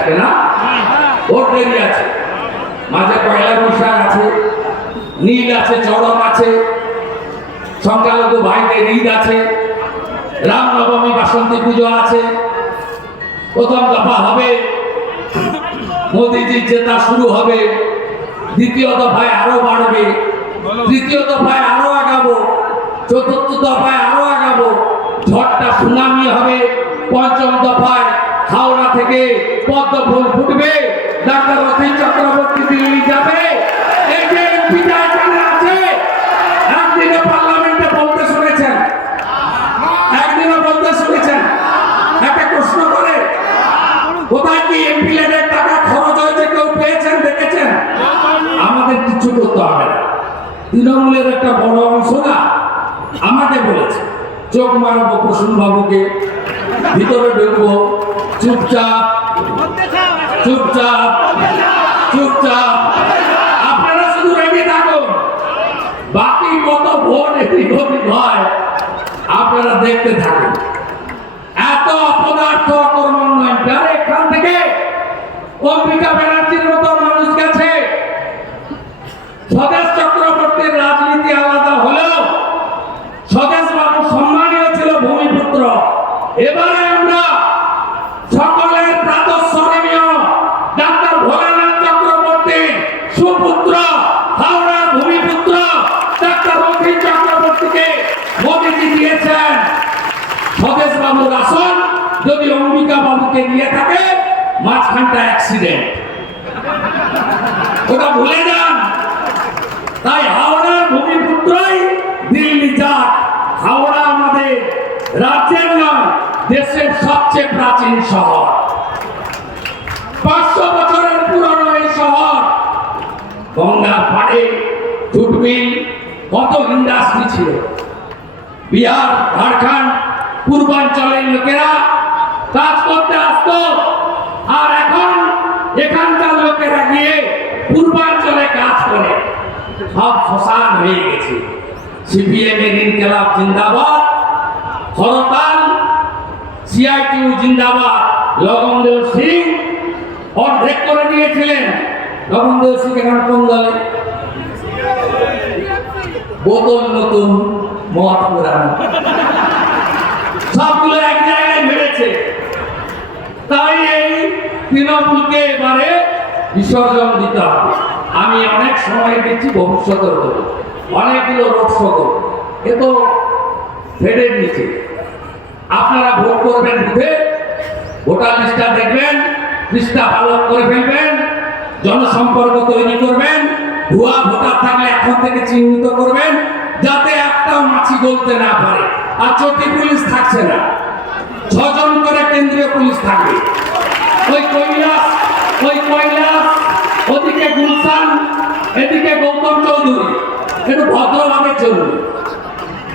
আজকে না, ভোট দেরি আছে, মাঝে পয়লা বৈশাখ আছে, নীল আছে, চড়ক আছে, সংখ্যালঘু ভাইদের ঈদ আছে, রামনবমী, বাসন্তী পুজো আছে, প্রথম দফা হবে, মোদীজির জেতা শুরু হবে, দ্বিতীয় দফায় আরো বাড়বে, তৃতীয় দফায় আরো আগাবো, চতুর্থ দফায় আরো আগাবো, ঝড়টা সুনামি হবে, পঞ্চম দফায় হাওড়া থেকে পদ্ম ফুল ফুটবে, ডাক্তার অধীর চক্রবর্তী দিল্লি যাবে। এই যে এমপিটা এখানে আছে, একদিনে পার্লামেন্টে বলতে শুনেছেন, একদিনও বলতে শুনেছেন, একটা প্রশ্ন করে কোথায় কি এমপি লেডের টাকা খরচ হয়েছে কেউ পেয়েছেন, দেখেছেন? আমাদের কিছু করতে হবে না, তৃণমূলের একটা বড় অংশ না আমাকে বলেছে চোখ মারবো প্রসূন বাবুকে, ভিতরে ঢুকবো, চুপচাপ চুপচাপ চুপচাপ, আপনারা শুধু রেডি থাকুন, বাকি কত ভোট এদিক ওদিক হয় আপনারা দেখতে থাকুন। এত অপদার্থ কর্মোন্নয়ন, এখান থেকে অম্বিকা ব্যানার্জির মতো মানুষ গেছে। স্বদেশ চক্রবর্তীর রাজনীতি আলাদা হলেও স্বদেশ বাবু সম্মানীয় ছিল, ভূমিপুত্র। এবারে আমরা সকলের প্রাতঃস্মরণীয় ডাক্তার ভোলানাথ চক্রবর্তীর সুপুত্র, হাওড়ার ভূমিপুত্র ডাক্তার অধীর চক্রবর্তীকে মোদীজি দিয়েছেন স্বদেশ বাবুর আসন। যদি অম্বিকা বাবুকে দিয়ে থাকে, মাঝখানটা অ্যাক্সিডেন্ট, ওটা ভুলে যান। তাই হাওড়ার ভূমিপুত্রই দিল্লি যাক। হাওড়া আমাদের রাজ্যের নয়, দেশের সবচেয়ে প্রাচীন শহর, 500 বছরের পুরনো এই শহর। গঙ্গার পাড়ে জুট মিল, কত ইন্ডাস্ট্রি ছিল। বিহার, ঝাড়খণ্ড, পূর্বাঞ্চলের লোকেরা কাজ করতে আসতো, আর এখন এখানকার লোকেরা গিয়ে পূর্বাঞ্চলে কাজ করে। সব শ্মশান হয়ে গেছে। সিপিএম এর ইনকিলাব জিন্দাবাদ, হরতাল, সিআইটিউ জিন্দাবাদ। লবণদেব সিং অর্ধেক করে দিয়েছিলেন। লবণদেব সিং এখন কোন দলে? বোতল নতুন, মদ পুরানো, সবগুলো এক জায়গায় বেড়েছে। তাই এই তৃণমূলকে এবারে বিসর্জন দিতে হবে। আমি অনেক সময় দিচ্ছি, ভবিষ্যতের দেবো, অনেকগুলো রোড শো করবো, এ তো ফেডের নিচে। আপনারা ভোট করবেন বুথে, ভোটার লিস্টটা দেখবেন, লিস্টটা ভালো করে ফেলবেন, জনসম্পর্ক তৈরি করবেন, ভুয়া ভোটার থাকলে এখন থেকে চিহ্নিত করবেন, যাতে একটাও মাছি গলতে না পারে। আর চটি পুলিশ থাকছে না, 6 জন করে কেন্দ্রীয় পুলিশ থাকবে। ওই কৈলাস, ওদিকে গুলশান, এদিকে গৌতম চৌধুরী, একটু ভদ্রভাবে চলবে।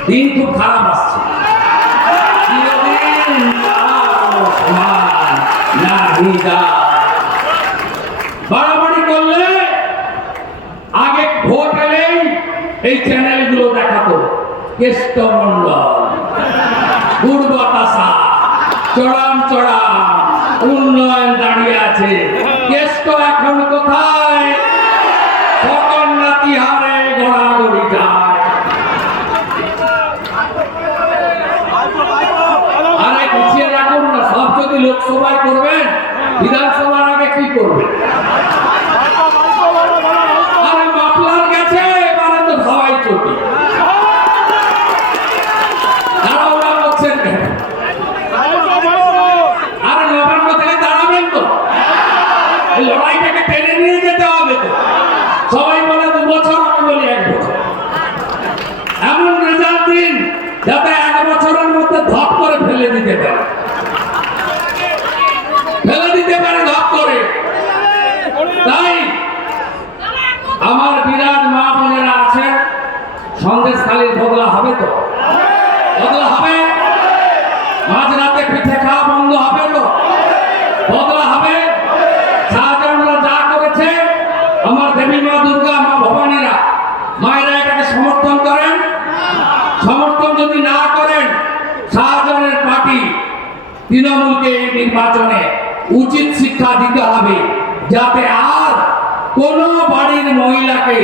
দিন খুব খারাপ আসছে, বাড়াবাড়ি করলে আগে ভোট এলেই এই চ্যানেলগুলো দেখাতো কেষ্টমন্ডল, গুড়বাতাসা, চড়াম চড়াম, উন্নয়ন দাঁড়িয়ে আছে। কেষ্ট এখন কোথায়? সকন্নাতি হারে গড়াগড়ি যায়। আরে গুছিয়ে রাখুন না, সব যদি লোকসভায় করবেন, বিধানসভার আগে কি করবেন? আরে মাফলার গেছে, এবারে তো সবাই চটি। দাঁড়াওয়া করছেন কেন? আরে নবান্ন থেকে দাঁড়াবেন তো, এই লড়াইটাকে টেনে নিয়ে যেতে হবে তো। সবাই বলে 2 বছর, আমি বলি 1 বছর। এমন রেজাল্ট দিন যাতে 1 বছরের মধ্যে ধপ করে ফেলে দিতে পারে, ধপ করে। তাই আমার বিরাট মা বোনেরা আছেন, সন্দেশখালীর বদলা হবে তো? বদলা হবে? মাঝরাতে পিঠে খাওয়া বন্ধ হবে তো? বদলা হবে? শাহজাহানরা যা করেছে, আমার দেবী মা দুর্গা, মা ভবানীরা, মায়েরা এটাকে সমর্থন করেন? সমর্থন যদি না করেন, শাহজাহানের পার্টি তৃণমূলকে এই নির্বাচনে উচিত শিক্ষা দিতে হবে, যাতে আর কোনো বাড়ির মহিলাকে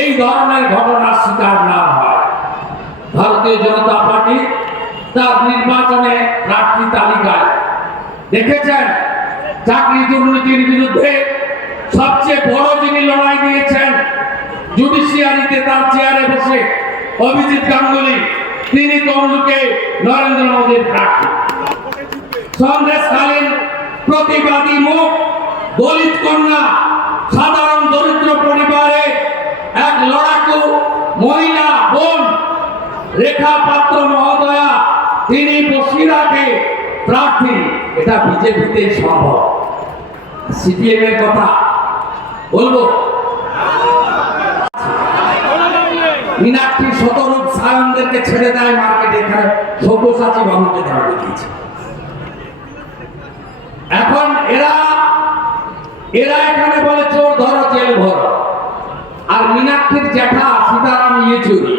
এই ধরনের ঘটনার শিকার না হয়। ভারতীয় জনতা পার্টি তার নির্বাচনে প্রার্থী তালিকায় দেখেছেন, চাকরি দুর্নীতির বিরুদ্ধে সবচেয়ে বড় যিনি লড়াই দিয়েছেন জুডিশিয়ারিতে তার চেয়ারে বসে, অভিজিৎ গাঙ্গুলি, তিনি তমলুকে নরেন্দ্র মোদীর প্রার্থী। সন্দেশকালীন প্রতিবাদী মুখ, দলিত কন্যা, সাধারণ দরিদ্র পরিবারে এক লড়াকু মহিলা বোন রেখা পাত্র মহোদয়া, তিনি বসিরহাটে প্রার্থী। এটা বিজেপিতে সম্ভব। সিপিএম এর কথা বলবো, মীনাক্ষী শতরূপ সায়নদেরকে ছেড়ে দেয় মার্কেটে, এখানে সব্যসাচী বাবুকে দেওয়া দিয়েছে। এখন এরা এখানে বলে চোর ধরো জেল ভরো। আর মীনাক্ষীর জ্যাঠা সীতারাম ইয়েচুরি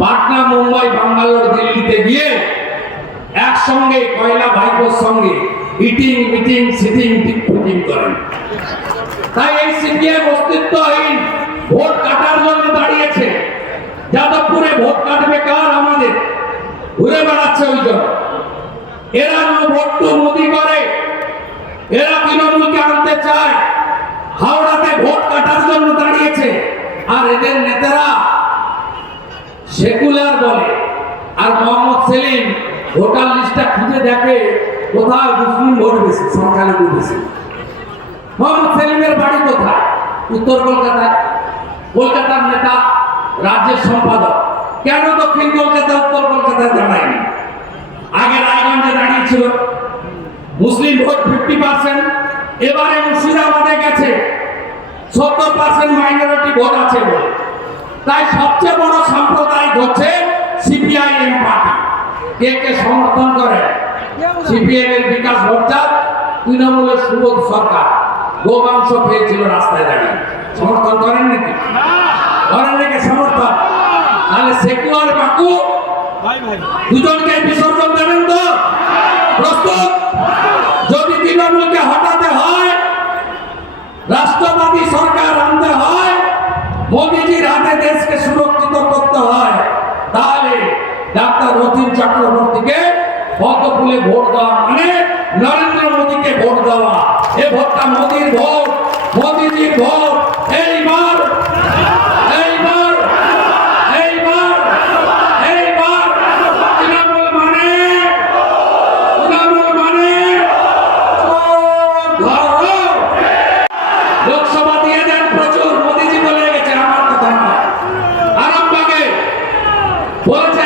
পাটনা, মুম্বাই, বাঙ্গালোর, দিল্লিতে গিয়ে একসঙ্গে কয়লা ভাইপোর সঙ্গে ইটিং মিটিং সিটিং ফিটিং করেন। তাই এই সিপিএম অস্তিত্বহীন, ভোট কাটার জন্য দাঁড়িয়েছে। যাদবপুরে ভোট কাটবে কার? আমাদের। ঘুরে বেড়াচ্ছে ওই জন্য। এরা ভোট তো মোদি করে, এরা তৃণমূলকে আনতে চায়, হাওড়াতে ভোট কাটার জন্য দাঁড়িয়েছে। আর এদের নেতারা সেকুলার বলে। আর মোহাম্মদ সেলিম ভোটার লিস্টটা খুঁজে দেখে কোথায় মুসলিম ভোট বেশি, সংখ্যালঘু বেশি। মোহাম্মদ সেলিমের বাড়ি কোথায়? উত্তর কলকাতায়। কলকাতার নেতা, রাজ্যের সম্পাদক। কেন দক্ষিণ কলকাতা উত্তর কলকাতায় দাঁড়ায়নি? আগে রায়গঞ্জে দাঁড়িয়েছিল, মুসলিম ভোট 50%, এবারে মুর্শিদাবাদে গেছে 70% মাইনরিটি ভোট আছে বলে। তাই সবচেয়ে বড় সাম্প্রদায়িক হচ্ছে সিপিআইএম পার্টি। কে সমর্থন করে? সিপিএম এর বিকাশ ভট্টাচার্য, তৃণমূলের সুবোধ সরকার গোমাংস পেয়েছিল রাস্তায় দাঁড়িয়ে। সমর্থন করেন নাকি? করেন নাকি সমর্থন? তাহলে সেকুলার বাকু দুজনকে বিসর্জন দেবেন তো? প্রস্তুত? যদি তৃণমূলকে হটাতে হয়, রাষ্ট্রবাদী সরকার আনতে হয়, মোদীজির হাতে দেশকে সুরক্ষিত করতে হয়, তাহলে ডাক্তার রতিন চক্রবর্তীকে পদ্মফুলে ভোট দেওয়া মানে নরেন্দ্র মোদীকে ভোট দেওয়া। এ ভোটটা মোদীর ভোট, মোদীজির ভোট। এইবার তৃণমূল মানে লোকসভা দিয়ে দেন প্রচুর। মোদীজি বলে গেছে, আমার কথা নয়। আরামবাগে বলছে